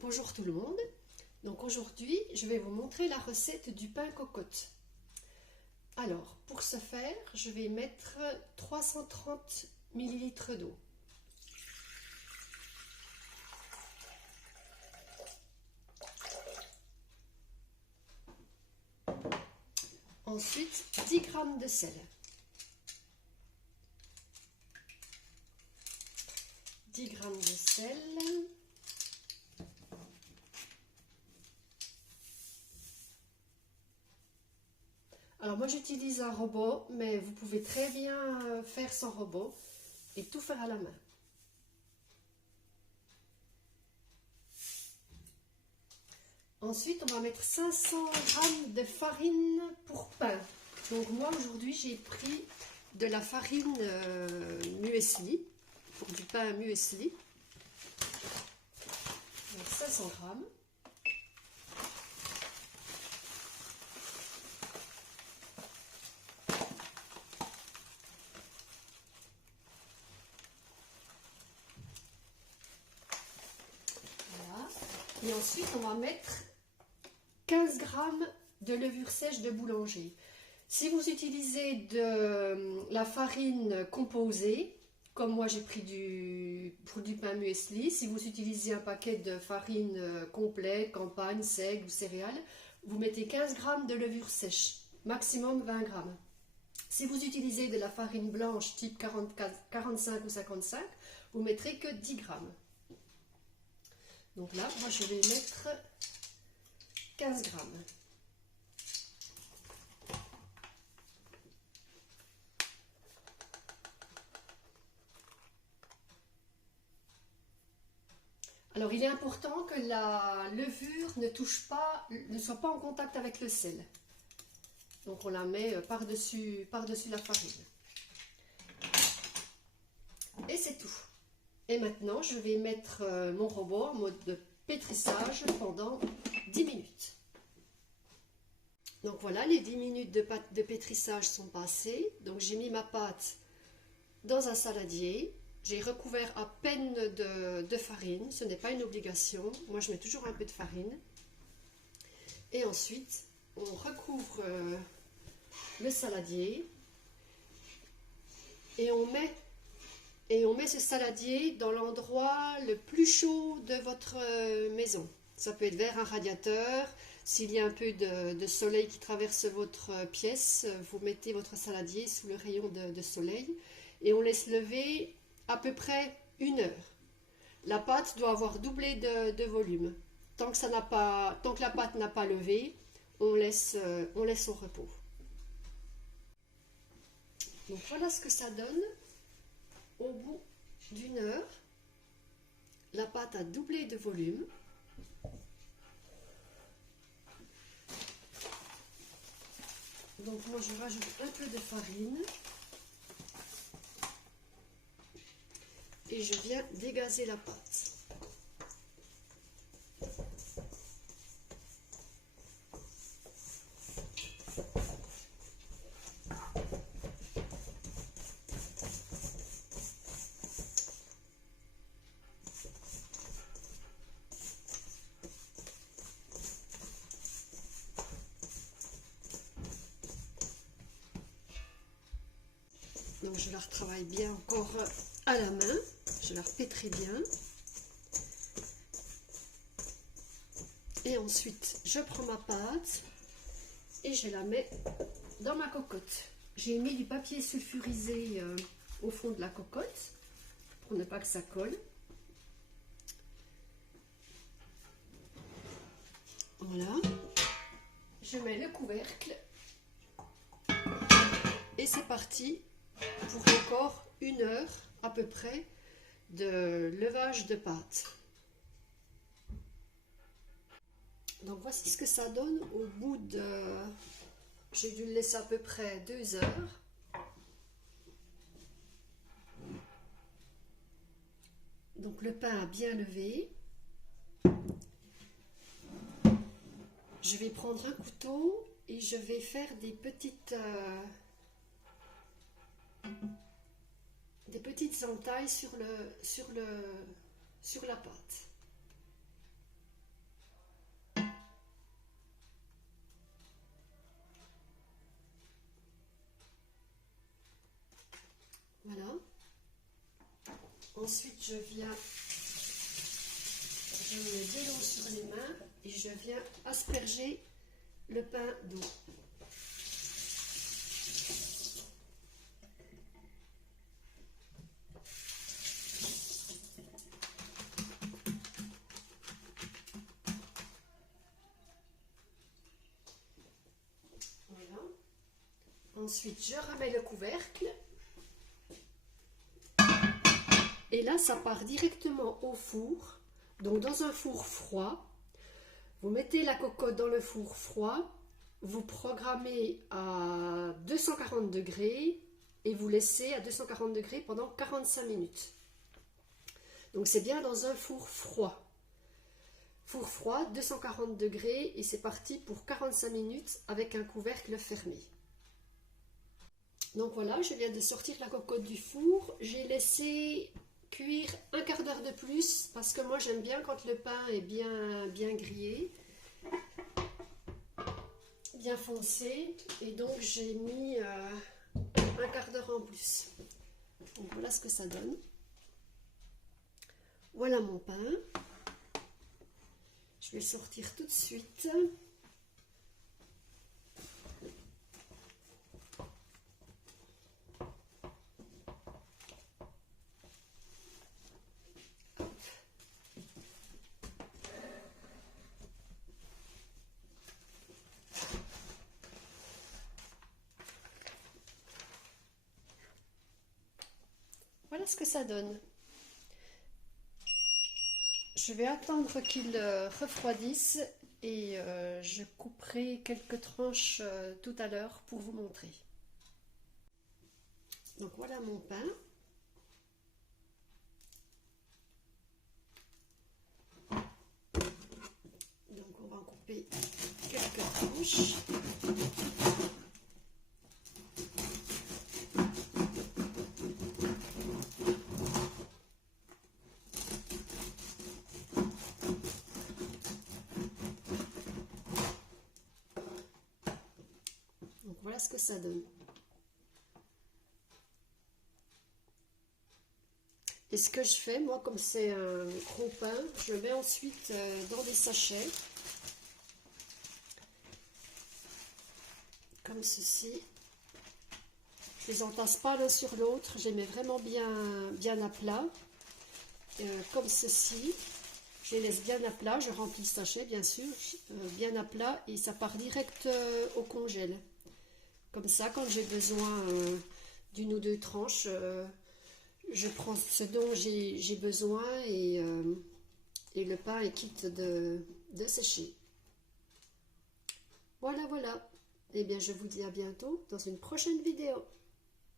Bonjour tout le monde. Donc aujourd'hui, je vais vous montrer la recette du pain cocotte. Alors, pour ce faire, je vais mettre 330 ml d'eau. Ensuite, 10 g de sel. 10 g de sel. Alors moi j'utilise un robot, mais vous pouvez très bien faire sans robot et tout faire à la main. Ensuite on va mettre 500 g de farine pour pain. Donc moi aujourd'hui j'ai pris de la farine muesli, pour du pain muesli. Donc 500 g. Et ensuite, on va mettre 15 g de levure sèche de boulanger. Si vous utilisez de la farine composée, comme moi j'ai pris pour du pain muesli, si vous utilisez un paquet de farine complet, campagne, seigle ou céréales, vous mettez 15 g de levure sèche, maximum 20 g. Si vous utilisez de la farine blanche type 45 ou 55, vous mettrez que 10 g. Donc là, moi je vais mettre 15 g. Alors il est important que la levure ne soit pas en contact avec le sel. Donc on la met par-dessus la farine. Et c'est tout. Et maintenant, je vais mettre mon robot en mode de pétrissage pendant 10 minutes. Donc voilà, les 10 minutes de pétrissage sont passées. Donc j'ai mis ma pâte dans un saladier. J'ai recouvert à peine de farine. Ce n'est pas une obligation. Moi, je mets toujours un peu de farine. Et ensuite, on recouvre le saladier. Et on met ce saladier dans l'endroit le plus chaud de votre maison. Ça peut être vers un radiateur. S'il y a un peu de soleil qui traverse votre pièce, vous mettez votre saladier sous le rayon de soleil et on laisse lever à peu près 1 heure. La pâte doit avoir doublé de volume. Tant que la pâte n'a pas levé, on laisse au repos. Donc voilà ce que ça donne. Au bout d'1 heure, la pâte a doublé de volume. Donc moi je rajoute un peu de farine et je viens dégazer la pâte. Donc je la retravaille bien encore à la main, je la repétris bien. Et ensuite, je prends ma pâte et je la mets dans ma cocotte. J'ai mis du papier sulfurisé au fond de la cocotte pour ne pas que ça colle. Voilà. Je mets le couvercle et c'est parti pour encore 1 heure à peu près de levage de pâte. Donc voici ce que ça donne au bout de... J'ai dû le laisser à peu près 2 heures. Donc le pain a bien levé. Je vais prendre un couteau et je vais faire des petites entailles sur la pâte. Ensuite, je mets de l'eau sur les mains et je viens asperger le pain d'eau. Voilà. Ensuite, je remets le couvercle. Et là, ça part directement au four. Donc, dans un four froid, vous mettez la cocotte dans le four froid, vous programmez à 240 degrés et vous laissez à 240 degrés pendant 45 minutes. Donc, c'est bien dans un four froid. Four froid, 240 degrés et c'est parti pour 45 minutes avec un couvercle fermé. Donc voilà, je viens de sortir la cocotte du four. J'ai laissé cuire un quart d'heure de plus parce que moi j'aime bien quand le pain est bien grillé, bien foncé, et donc j'ai mis un quart d'heure en plus. Donc voilà ce que ça donne. Voilà mon pain. Je vais le sortir tout de suite. Voilà ce que ça donne. Je vais attendre qu'il refroidisse et je couperai quelques tranches tout à l'heure pour vous montrer. Donc voilà mon pain. Donc on va en couper quelques tranches. Donc voilà ce que ça donne. Et ce que je fais, moi, comme c'est un gros pain, je le mets ensuite dans des sachets. Comme ceci. Je les entasse pas l'un sur l'autre, je les mets vraiment bien à plat. Comme ceci. Je les laisse bien à plat, je remplis le sachet bien sûr, bien à plat, et ça part direct au congèle. Comme ça, quand j'ai besoin d'une ou deux tranches, je prends ce dont j'ai besoin et le pain est quitte de sécher. Voilà, voilà. Eh bien, je vous dis à bientôt dans une prochaine vidéo.